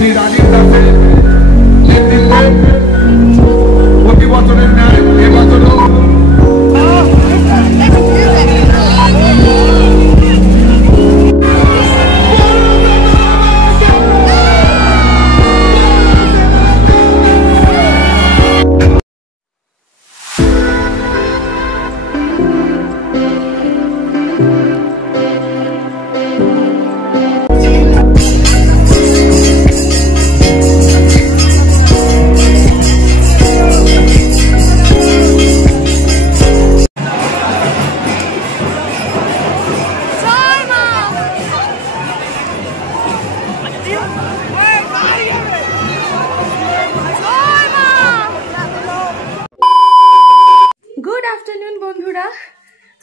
শ্রী রাজীব দাসের নেতৃত্বে প্রতি বছরের ন্যায় এবছরও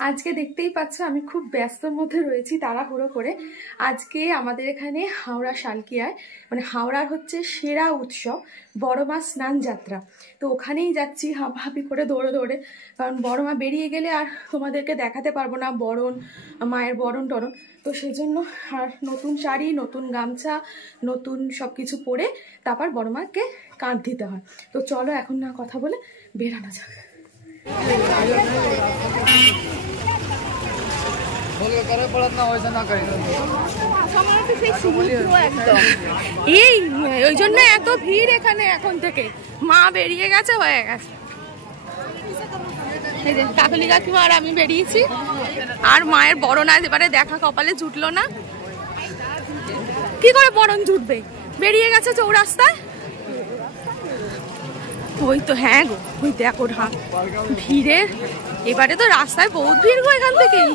আজকে দেখতেই পাচ্ছ আমি খুব ব্যস্তর মধ্যে রয়েছি তাড়াহুড়ো করে। আজকে আমাদের এখানে হাওড়া শালকিয়ায় মানে হাওড়ার হচ্ছে সেরা উৎসব বড় মা স্নান যাত্রা। তো ওখানেই যাচ্ছি হাঁপাহাঁপি করে দৌড়ে দৌড়ে, কারণ বড় মা বেরিয়ে গেলে আর তোমাদেরকে দেখাতে পারবো না বরণ, মায়ের বরণ টরণ। তো সেজন্য আর নতুন শাড়ি, নতুন গামছা, নতুন সব কিছু পরে তারপর বড় মাকে কাঁধ দিতে হয়। তো চলো এখন না কথা বলে বেরানো যাক। এই ওই জন্য এত ভিড় এখানে, এখন থেকে মা বেরিয়ে গেছে, হয়ে গেছে। এই যে কাকলি কাকিমা আর আমি বেরিয়েছি, আর মায়ের বরণ আজ এবারে দেখা কপালে জুটলো না। কি করে বরণ জুটবে, বেরিয়ে গেছে চৌরাস্তায়। ওই তো, হ্যাঁ গো, ওই দেখো ঢাক ভিড়ে। এবারে তো রাস্তায় বহুত ভিড় গো এখান থেকেই।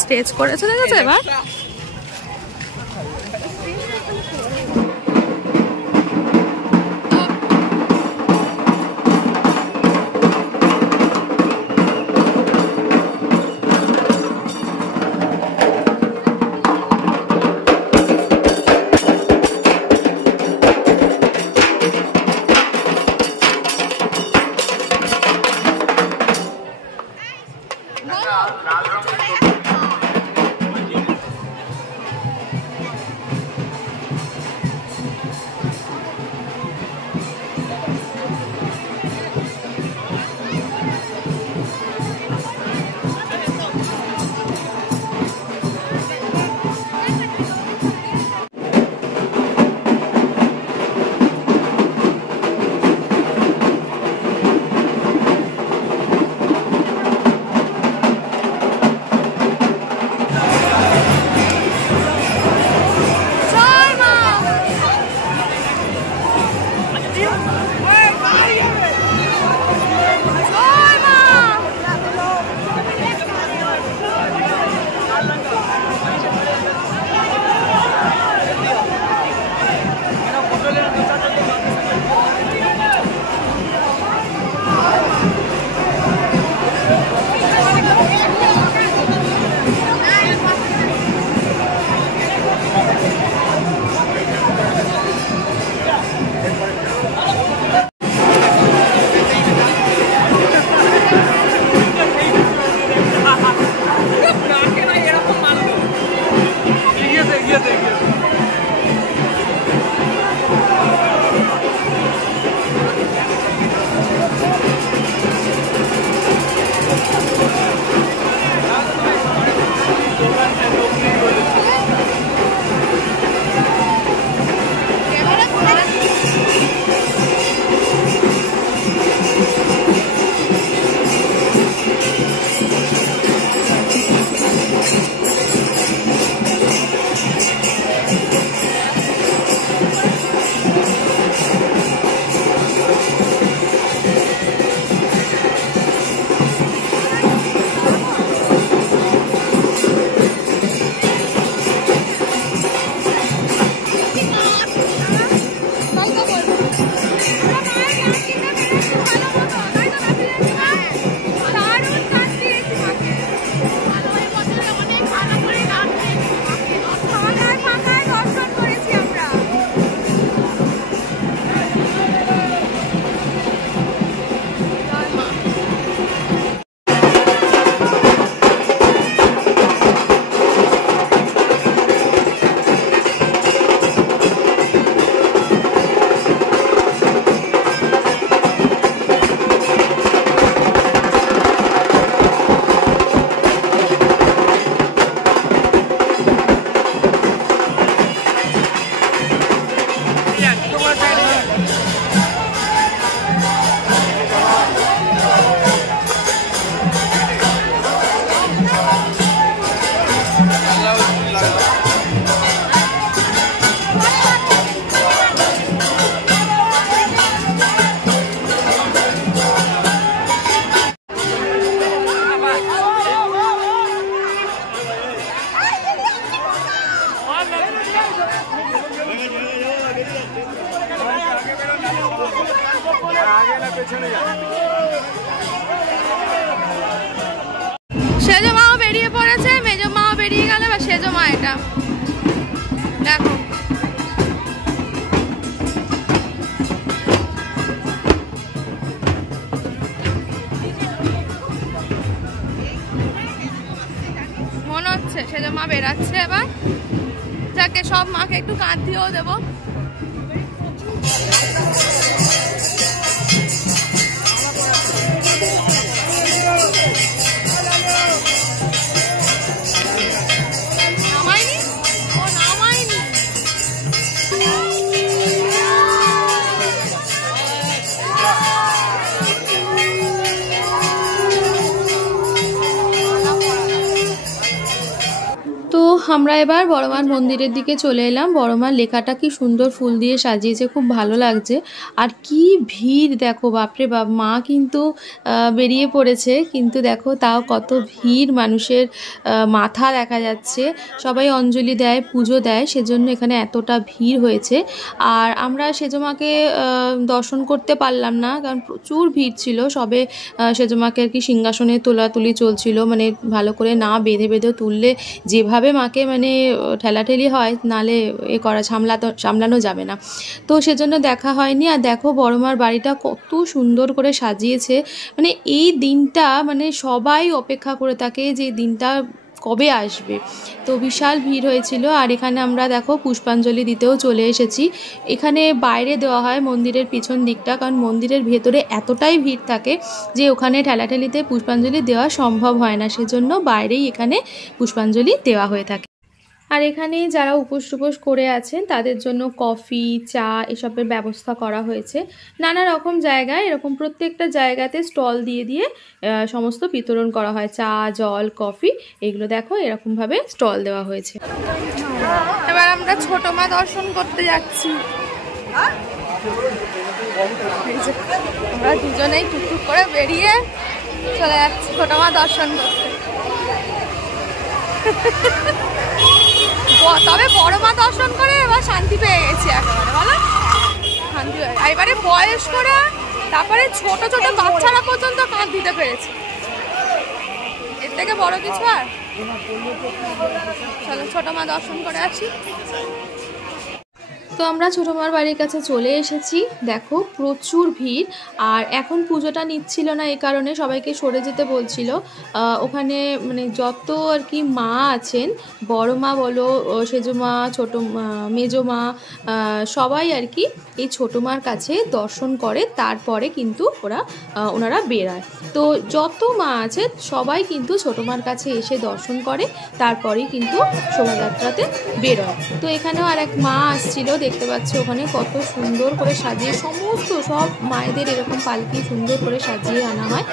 স্টেজ করেছে দেখেছো এবার। সেজো মাও বেরিয়ে পড়েছে, মেজো মাও বেরিয়ে গেল, বা সেজো মা এটা দেখো। মনে হচ্ছে সেজো মা বেরাচ্ছে এবার। যাকে সব মাকে একটু কাঁধ দিয়েও দেবো। আমরা এবার বড়মার মন্দিরের দিকে চলে এলাম। বড়মার লেখাটা কি সুন্দর ফুল দিয়ে সাজিয়েছে, খুব ভালো লাগছে। আর কি ভিড় দেখো, বাপরে বাপ। মা কিন্তু বেরিয়ে পড়েছে, কিন্তু দেখো তাও কত ভিড়, মানুষের মাথা দেখা যাচ্ছে। সবাই অঞ্জলি দেয়, পুজো দেয়, সেজন্য এখানে এতটা ভিড় হয়েছে। আর আমরা সেজো মাকে দর্শন করতে পারলাম না, কারণ প্রচুর ভিড় ছিল। সবে সেজো মাকে আর কি সিংহাসনে তোলাতুলি চলছিল, মানে ভালো করে না বেঁধে বেঁধে তুললে যেভাবে মাকে মানে ঠেলাঠেলি হয়, নালে সামলানো যাবে না। তো সেজন্য দেখা হয়নি। আর দেখো বড়মার বাড়িটা কত সুন্দর করে সাজিয়েছে। মানে এই দিনটা মানে সবাই অপেক্ষা করে থাকে যে দিনটা কবে আসবে। তো বিশাল ভিড় হয়েছিল। আর এখানে আমরা দেখো পুষ্পাঞ্জলি দিতেও চলে এসেছি। এখানে বাইরে দেওয়া হয় মন্দিরের পিছন দিকটা, কারণ মন্দিরের ভেতরে এতটাই ভিড় থাকে যে ওখানে ঠেলাঠেলিতে পুষ্পাঞ্জলি দেওয়া সম্ভব হয় না, সেজন্য বাইরেই এখানে পুষ্পাঞ্জলি দেওয়া হয়ে থাকে। আর এখানে যারা উপোস টুপোস করে আছেন তাদের জন্য কফি, চা এসবের ব্যবস্থা করা হয়েছে। নানা রকম জায়গায় এরকম প্রত্যেকটা জায়গাতে স্টল দিয়ে দিয়ে সমস্ত বিতরণ করা হয়। চা, জল, কফি এগুলো দেখো এরকমভাবে স্টল দেওয়া হয়েছে। এবার আমরা ছোট মা দর্শন করতে যাচ্ছি। আমরা দুজনেই টুকটুক করে বেরিয়ে চলে যাচ্ছি ছোট মা দর্শন করতে। তবে বড় মা দর্শন করে এবার শান্তি পেয়ে গেছি একেবারে, বলো শান্তি পেয়ে। এবারে বয়স্করা, তারপরে ছোট ছোট বাচ্চারা পর্যন্ত কাঁধ দিতে পেরেছে। এর থেকে বড় কিছু আর। চলো ছোট মা দর্শন করে আসি। তো আমরা ছোটো মার বাড়ির কাছে চলে এসেছি। দেখো প্রচুর ভিড়। আর এখন পুজোটা নিচ্ছিল না, এই কারণে সবাইকে সরে যেতে বলছিল। ওখানে মানে যত আর কি মা আছেন, বড় মা বলো, সেজো মা, ছোটো মেজো মা, সবাই আর কি এই ছোটো মার কাছে দর্শন করে, তারপরে কিন্তু ওনারা বেরায়। তো যত মা আছে সবাই কিন্তু ছোটো মার কাছে এসে দর্শন করে, তারপরেই কিন্তু শোভাযাত্রাতে বেরোয়। তো এখানেও আর এক মা আসছিল, দেখতে পাচ্ছি ওখানে কত সুন্দর করে সাজিয়ে সমস্ত সব মায়েদের এরকম পালকি সুন্দর করে সাজিয়ে আনা হয়।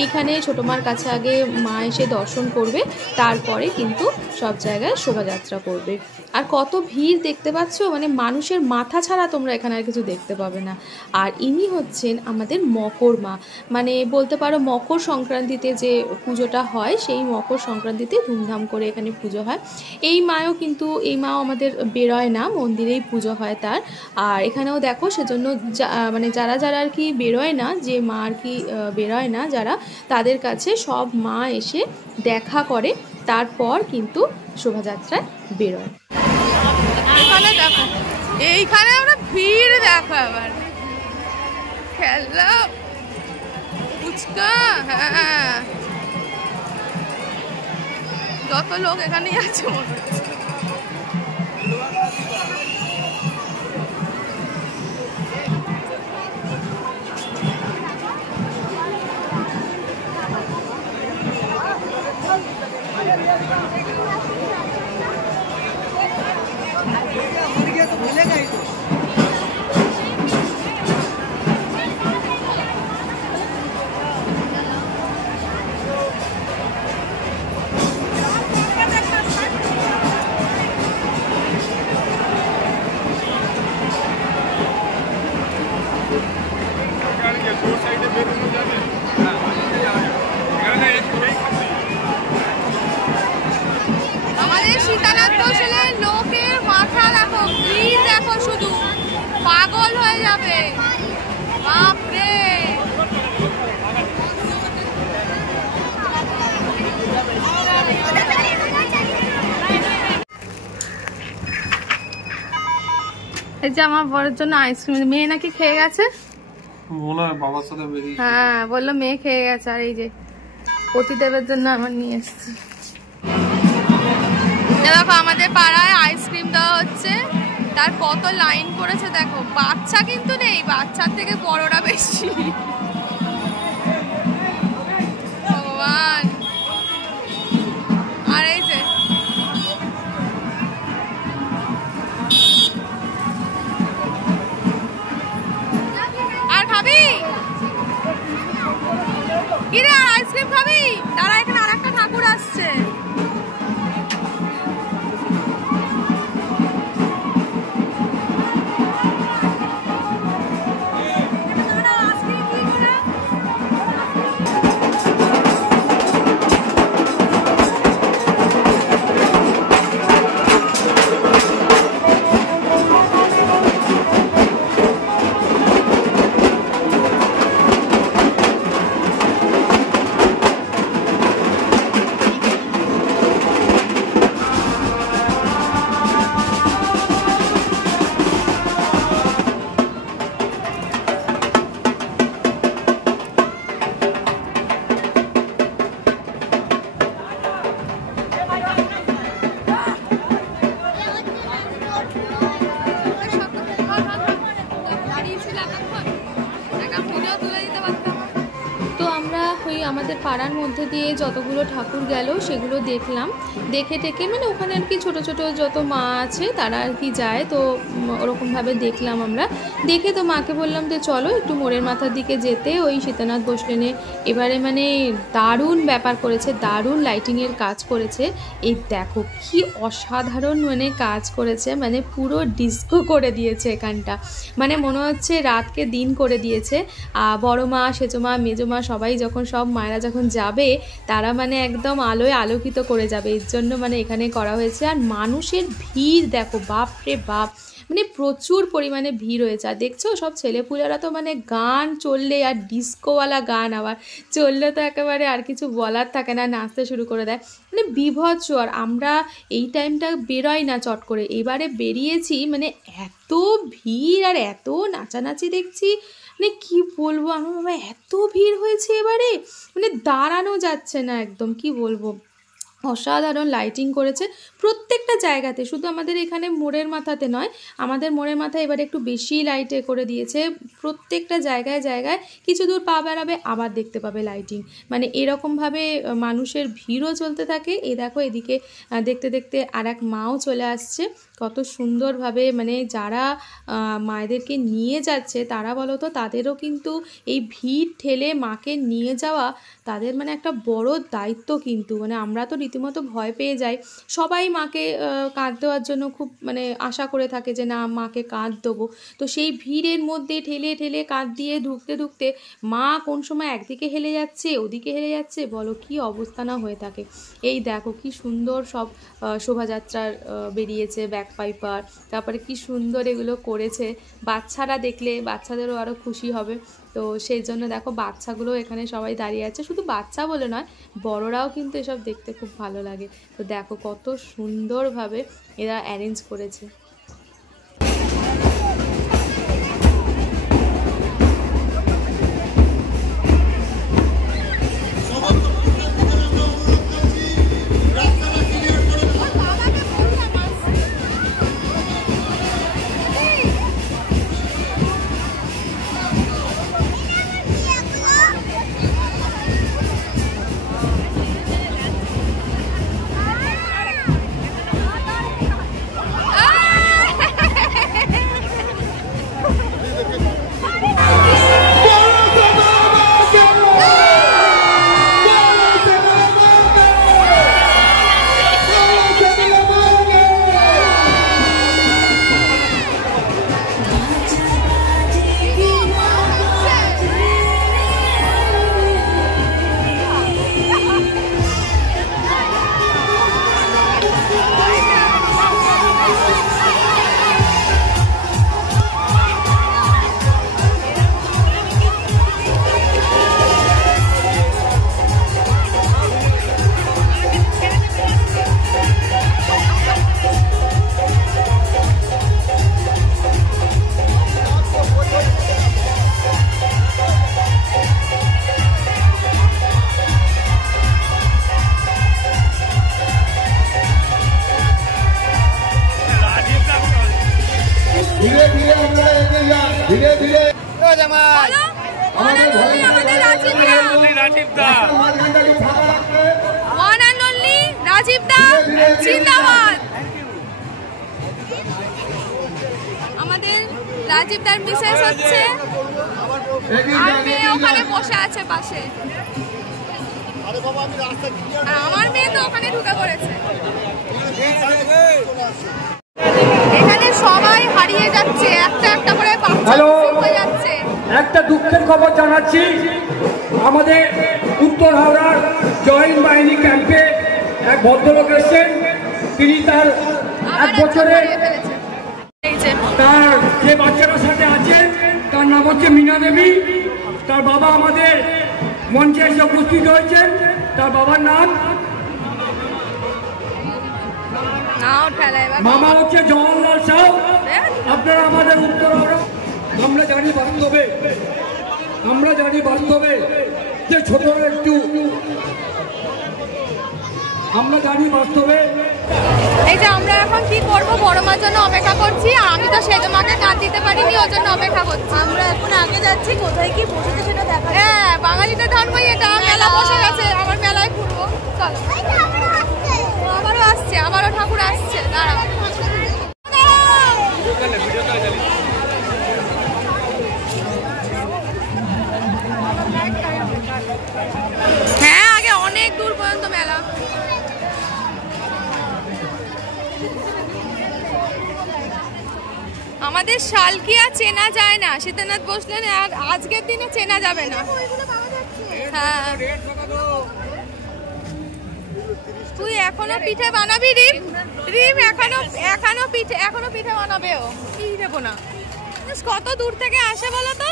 এইখানে ছোটো মার কাছে আগে মা এসে দর্শন করবে, তারপরে কিন্তু সব জায়গায় শোভাযাত্রা করবে। আর কত ভিড় দেখতে পাচ্ছ, মানে মানুষের মাথা ছাড়া তোমরা এখানে আর কিছু দেখতে পাবে না। আর ইনি হচ্ছেন আমাদের মকর মা, মানে বলতে পারো মকর সংক্রান্তিতে যে পুজোটা হয়, সেই মকর সংক্রান্তিতে ধুমধাম করে এখানে পুজো হয়। এই মাও আমাদের বেরোয় না, মন্দিরেই পুজো হয় তার। আর এখানেও দেখো সেজন্য মানে যারা আর কি বেরোয় না, যে মা আর কি বেরোয় না যারা, তাদের কাছে সব মা এসে দেখা করে, তারপর কিন্তু শোভাযাত্রায় বেরোয়। এখানে দেখো, এইখানে আমরা ভিড় দেখো, আবার খেলা ফুচকা, হ্যাঁ যত লোক এখানেই আছে মনে হচ্ছে। আমাদের সীতানাথ কৌশলের লোকের মাথা দেখো, এই যে আমার বরের জন্য আইসক্রিম, মেয়ে নাকি খেয়ে গেছে, মনে হয় বাবার সাথে বেরিয়ে। হ্যাঁ বললো মেয়ে খেয়ে গেছে। আর এই যে পতিদেবের জন্য আমার নিয়ে এসেছি। দেখো আমাদের পাড়ায় আইসক্রিম দেওয়া হচ্ছে, তার কত লাইন পড়েছে দেখো। বাচ্চা কিন্তু নেই, বাচ্চার থেকে বড়রা বেশি। ভগবান। আর এই যে আর খাবি কিরে, আর আইসক্রিম খাবি? তারা এখানে আর একটা ঠাকুর আসছে। আমাদের পাড়ার মধ্যে দিয়ে যতগুলো ঠাকুর গেল সেগুলো দেখলাম, দেখে টেকে মানে ওখানে আর কি ছোটো ছোটো যত মা আছে তারা আর কি যায়, তো ওরকমভাবে দেখলাম আমরা। দেখে তো মাকে বললাম যে চলো একটু মোড়ের মাথার দিকে যেতে, ওই সীতানাথ বোস লেনে। এবারে মানে দারুণ ব্যাপার করেছে, দারুণ লাইটিংয়ের কাজ করেছে। এই দেখো কি অসাধারণ মানে কাজ করেছে, মানে পুরো ডিস্কো করে দিয়েছে এখানটা, মানে মনে হচ্ছে রাতকে দিন করে দিয়েছে। বড় মা, সেজো মা, মেজো মা সবাই যখন, সব মায়েরা যখন যাবে তারা মানে একদম আলোয় আলোকিত করে যাবে, এর জন্য মানে এখানে করা হয়েছে। আর মানুষের ভিড় দেখো, বাপ রে বাপ, মানে প্রচুর পরিমাণে ভিড় হয়েছে। আর দেখছো সব ছেলেপুলেরা তো মানে গান চললে, আর ডিস্কোওয়ালা গান আবার চললে তো একেবারে আর কিছু বলার থাকে না, নাচতে শুরু করে দেয়, মানে বিভৎস। আর আমরা এই টাইমটা বেরোই না চট করে, এবারে বেরিয়েছি, মানে এত ভিড় আর এত নাচানাচি দেখছি, মানে কি বলবো আমার বাবা, এত ভিড় হয়েছে এবারে, মানে দাঁড়ানো যাচ্ছে না একদম, কি বলবো। অসাধারণ লাইটিং করেছে প্রত্যেকটা জায়গাতে, শুধু আমাদের এখানে মোড়ের মাথাতে নয়, আমাদের মোড়ের মাথায় এবারে একটু বেশি লাইটে করে দিয়েছে। প্রত্যেকটা জায়গায় জায়গায় কিছু দূর পা বেড়াবে আবার দেখতে পাবে লাইটিং, মানে এরকমভাবে মানুষের ভিড়ও চলতে থাকে। এই দেখো এদিকে দেখতে দেখতে আর এক মাও চলে আসছে, কত সুন্দরভাবে, মানে যারা মায়েদেরকে নিয়ে যাচ্ছে তারা বলো তো, তাদেরও কিন্তু এই ভিড় ঠেলে মাকে নিয়ে যাওয়া তাদের মানে একটা বড় দায়িত্ব কিন্তু, মানে আমরা তো রীতিমতো ভয় পেয়ে যাই, সবাই মাকে কাঁধ দেওয়ার জন্য খুব মানে আশা করে থাকে যে না মাকে কাঁধ দেবো, তো সেই ভিড়ের মধ্যে ঠেলে ঠেলে কাঁধ দিয়ে ঢুকতে ঢুকতে মা কোন সময় একদিকে হেলে যাচ্ছে, ওদিকে হেলে যাচ্ছে, বলো কি অবস্থা না হয়ে থাকে। এই দেখো কি সুন্দর সব শোভাযাত্রার বেরিয়েছে, ব্যাক পাইপার, তারপরে কি সুন্দর এগুলো করেছে, বাচ্চারা দেখলে বাচ্চাদেরও আরও খুশি হবে। তো সেই জন্য দেখো বাচ্চাগুলো এখানে সবাই দাঁড়িয়ে আছে, শুধু বাচ্চা বলে নয় বড়রাও কিন্তু এসব দেখতে খুব ভালো লাগে। তো দেখো কত সুন্দরভাবে এরা অ্যারেঞ্জ করেছে। ধীরে ধীরে আমাদের Rajib the one and only Rajib দা জিন্দাবাদ। আমাদের রাজীব দার মিসেস হচ্ছে আর মেয়ে ওখানে বসে আছে পাশে, আর আমার মেয়ে তো ওখানে ঢুকে পড়েছে। এখানে সবাই হারিয়ে যাচ্ছে, একটা একটা করে হয়ে যাচ্ছে। একটা দুঃখের খবর জানাচ্ছি, আমাদের উত্তর হাওড়ার জয়েন্ট বাহিনী ক্যাম্পে এক ভদ্রলোক এসেছেন। তিনি তার 1 বছরে তার যে বাচ্চাটার সাথে আছেন তার নাম হচ্ছে মীনা দেবী। তার বাবা আমাদের মঞ্চে এসে উপস্থিত হয়েছেন। তার বাবার নাম মামা হচ্ছে জওয়াহরলাল সাউ। আপনারা আমাদের উত্তর হাওড়া, আমরা জানি বাস্তবে যে ছোট একটু আমরা জানি বাস্তবে। এই যে আমরা এখন কি করব, বড় মার জন্য অপেক্ষা করছি। আমি তো সেজো মাকে কাঁদ দিতে পারিনি, ওর জন্য অপেক্ষা করছি। আমরা এখন আগে যাচ্ছি, কোথায় কি বসেছে সেটা দেখা। হ্যাঁ, বাঙালিদের ধর্মই এটা, মেলা বসে গেছে, আবার মেলায় ঘুরবো। চলো, আবারও আসছে, আবারও ঠাকুর আসছে। দাঁড়াও, হ্যাঁ আগে অনেক দূর পর্যন্ত মেলা। আমাদের শালকিয়া চেনা যায় না, সীতানাথ বসলেন, আর আজকের দিনে চেনা যাবে না। হ্যাঁ, তুই এখনো পিঠে বানাবি রিম? রিম এখনো পিঠে বানাবে। ও কি দেবো না, কত দূর থেকে আসে বলো তো।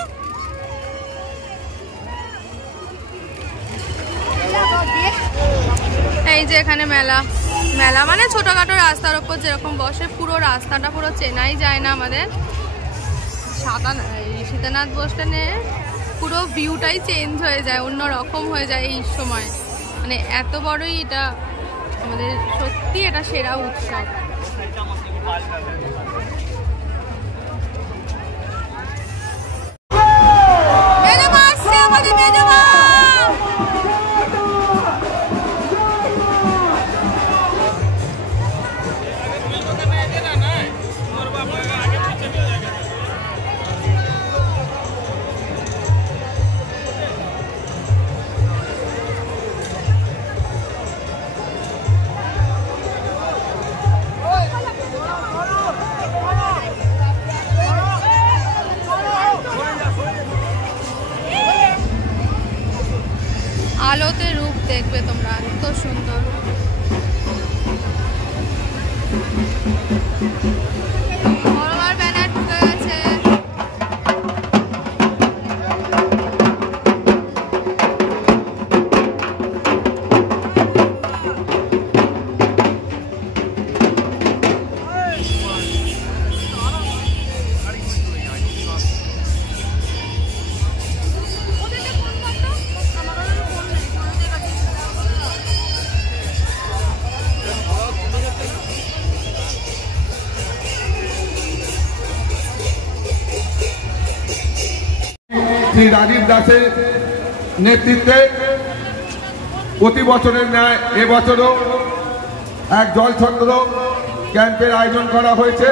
এই যে এখানে মেলা মানে ছোটখাটো রাস্তার উপর যেরকম বসে, পুরো রাস্তাটা পুরো চেনাই যায় না আমাদের। সীতানাথ বসলে পুরো ভিউটাই চেঞ্জ হয়ে যায়, অন্য রকম হয়ে যায় এই সময়। মানে এত বড়ই এটা আমাদের, সত্যি এটা সেরা উৎসব। মেজমা আসছে, আমাদের মেজমা। আলোতে রূপ দেখবে তোমরা, এত সুন্দর। বড়মার ব্যানার ঢুকে গেছে। শ্রী রাজীব দাসের নেতৃত্বে প্রতি বছরের ন্যায় এবছরও এক জলছত্র ক্যাম্পের আয়োজন করা হয়েছে।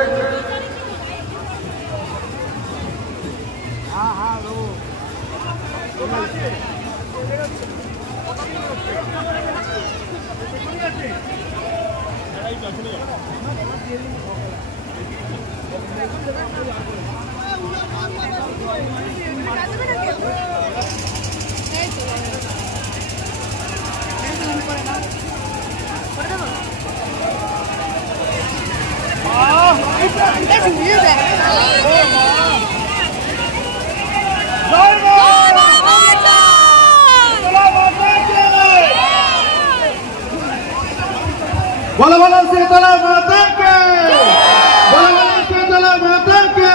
बोलो बोलो शीतला माता के, बोलो बोलो शीतला माता के,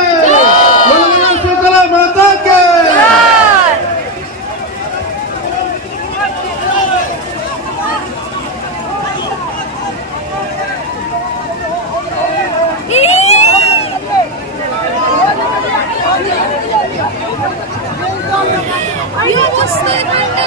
बोलो बोलो शीतला माता के। Yeah. মস্ত এখানটা।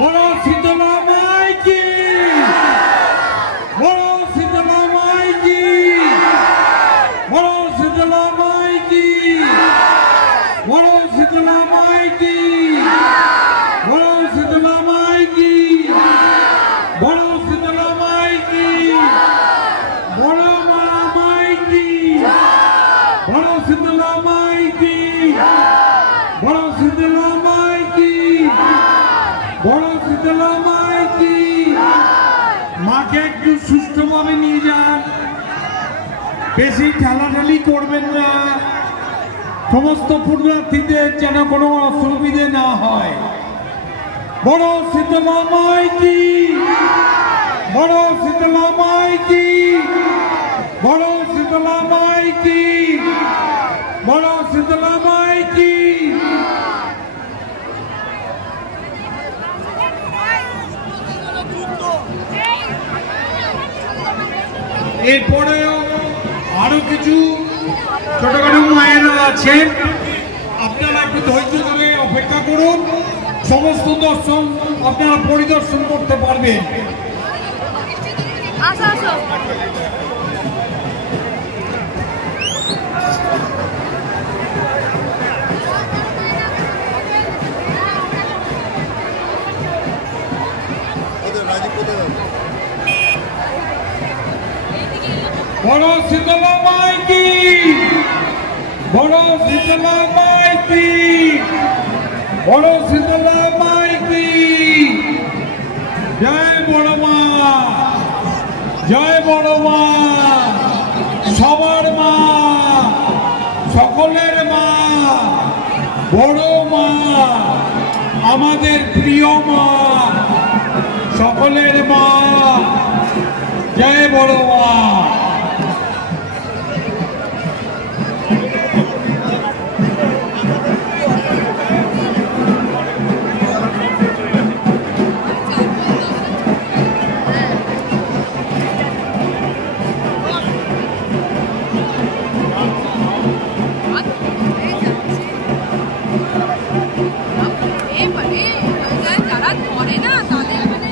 বড় শীতলা মাই কি, বড় শীতলা মাই কি, বড় শীতলা মাই কি, বড় শীতলা মাই কি, বড় শীতলা মাই কি, বড় শীতলা মাই কি, বড় মা মাই কি, বড় শীতলা মাই কি, বড় শীতলা মাই কি, বড় শীতলা মাই কি। মাকে একটু সুষ্ঠুভাবে নিয়ে যান, বেশি ঠেলাঠেলি করবেন না, সমস্ত পুণ্যার্থীদের যেন কোনো অসুবিধে না হয়। বড় শীতলা মাই কি, বড় শীতলা মাই কি, বড় শীতলা মাই কি, বড় শীতলা মাই কি। এরপরেও আরো কিছু ছোটখাটো মায়েরা আছেন, আপনারা একটু ধৈর্য ধরে অপেক্ষা করুন, সমস্ত দর্শন আপনারা পরিদর্শন করতে পারবেন। আসো আসো। বড় শীতলা মাই কি, বড় শীতলা মাই কি, বড় শীতলা মাই কি। জয় বড় মা, জয় বড় মা, সবার মা, সকলের মা, বড় মা, আমাদের প্রিয় মা, সকলের মা। জয় বড় মা। যারা ধরে না তাদের মানে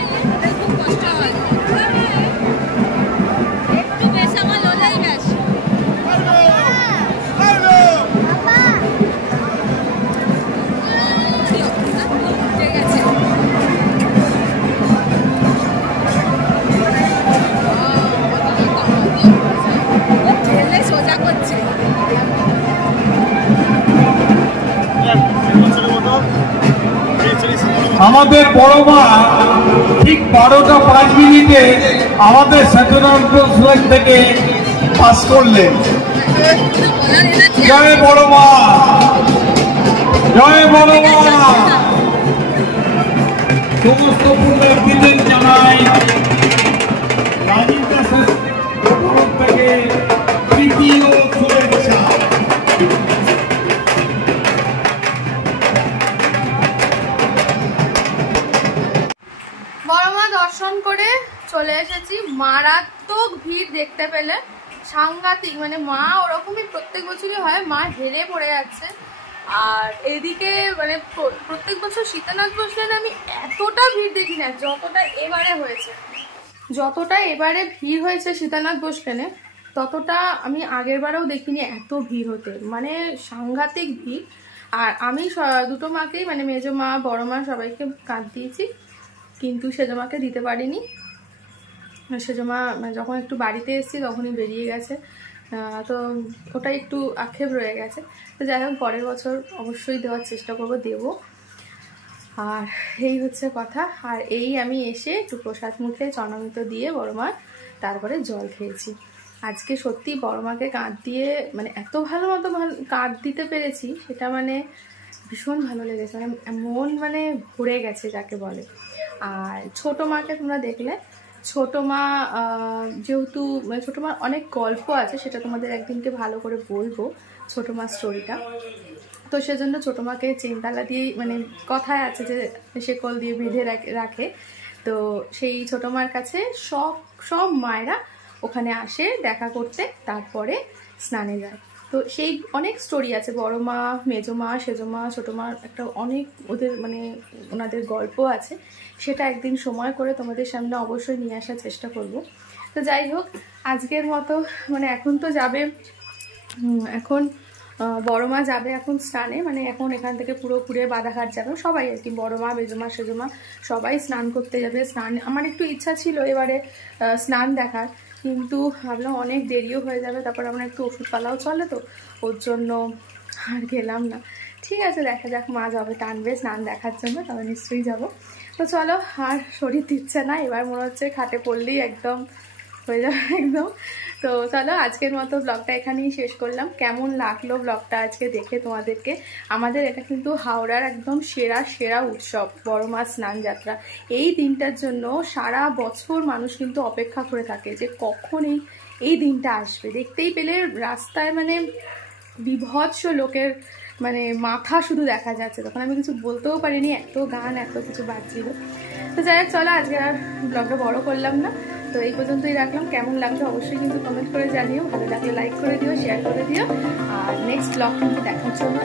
খুব কষ্ট হয়। একটু বেশ আমার লোলাই বেশ। সোজা করছে। আমাদের বড় মা ঠিক 12টা 5 মিনিটে আমাদের সেতুরামপুর থেকে পাস করলেন। জয় বড় মা, জয় বড় মা। সমস্ত পুণ্যার্থীদের জানাই রাজীব দাসের তরফ থেকে তৃতীয় শুভেচ্ছা। বড়মা দর্শন করে চলে এসেছি। মারাত্মক ভিড় দেখতে পেলে, সাংঘাতিক, মানে মা ওরকমই প্রত্যেক বছরই হয়, মা হেরে পড়ে যাচ্ছে। আর এদিকে মানে প্রত্যেক বছর সীতানাথ বসলেন আমি এতটা ভিড় দেখি না যতটা এবারে হয়েছে। যতটা এবারে ভিড় হয়েছে সীতানাথ বসলেনে ততটা আমি আগের বারেও দেখিনি এত ভিড় হতে, মানে সাংঘাতিক ভিড়। আর আমি দুটো মাকেই মানে মেজো মা বড় মা সবাইকে কাঁদ দিয়েছি, কিন্তু সেজো মাকে দিতে পারিনি। সেজো মা যখন একটু বাড়িতে এসেছি তখনই বেরিয়ে গেছে, তো ওটাই একটু আক্ষেপ রয়ে গেছে। তো যাই হোক পরের বছর অবশ্যই দেওয়ার চেষ্টা করবো, দেবো। আর এই হচ্ছে কথা। আর এই আমি এসে একটু প্রসাদ মুখে চরণামৃত দিয়ে বড় মা তারপরে জল খেয়েছি। আজকে সত্যি বড় মাকে কাঁধ দিয়ে মানে এত ভালো মতো কাঁধ দিতে পেরেছি, সেটা মানে ভীষণ ভালো লেগেছে, মানে মন মানে ভরে গেছে যাকে বলে। আর ছোটো মাকে তোমরা দেখলে, ছোটো মা যেহেতু মানে ছোটো মার অনেক গল্প আছে, সেটা তোমাদের একদিনকে ভালো করে বলবো ছোটো মার স্টোরিটা। তো সেজন্য ছোটো মাকে চেনতালা দিয়েই মানে কথায় আছে যে শেকল দিয়ে বেঁধে রাখে। তো সেই ছোটো মার কাছে সব মায়েরা ওখানে আসে দেখা করতে, তারপরে স্নানে যায়। তো সেই অনেক স্টোরি আছে, বড় মা, মেজো মা, সেজো মা, ছোটো মার একটা অনেক ওদের মানে ওনাদের গল্প আছে। সেটা একদিন সময় করে তোমাদের সামনে অবশ্যই নিয়ে আসার চেষ্টা করব। তো যাই হোক আজকের মতো মানে এখন তো যাবে, এখন বড় মা যাবে এখন স্নানে, মানে এখন এখান থেকে পুরো ঘুরে বাধাঘাট যাবে সবাই আর কি, বড় মা, মেজো মা, সেজো মা সবাই স্নান করতে যাবে। স্নান আমার একটু ইচ্ছা ছিল এবারে স্নান দেখার, কিন্তু ভাবলাম অনেক দেরিও হয়ে যাবে, তারপর আমার একটু ওষুধপালাও চলে, তো ওর জন্য আর গেলাম না। ঠিক আছে, দেখা যাক, মা যাবে টানবে স্নান দেখার জন্য, তবে নিশ্চয়ই যাব। তো চলো, আর শরীর দিচ্ছে না, এবার মনে হচ্ছে খাটে পড়লেই একদম হয়ে যাবে একদম। তো চলো আজকের মতো ব্লগটা এখানেই শেষ করলাম। কেমন লাগলো ব্লগটা আজকে দেখে তোমাদেরকে? আমাদের এটা কিন্তু হাওড়ার একদম সেরা উৎসব বড় মা স্নান যাত্রা। এই দিনটার জন্য সারা বছর মানুষ কিন্তু অপেক্ষা করে থাকে যে কখন এই দিনটা আসবে। দেখতেই পেলে রাস্তায় মানে বিভৎস লোকের মানে মাথা শুধু দেখা যাচ্ছে, তখন আমি কিছু বলতেও পারিনি, এত গান এত কিছু বাজছিল। তো যাই হোক চলো, আজকে আর ব্লগটা বড় করলাম না, তো এই পর্যন্তই রাখলাম। কেমন লাগলো অবশ্যই কিন্তু কমেন্ট করে জানিও, ভালো লাগলে লাইক করে দিও, শেয়ার করে দিও। আর নেক্সট ব্লগ কিন্তু দেখার জন্য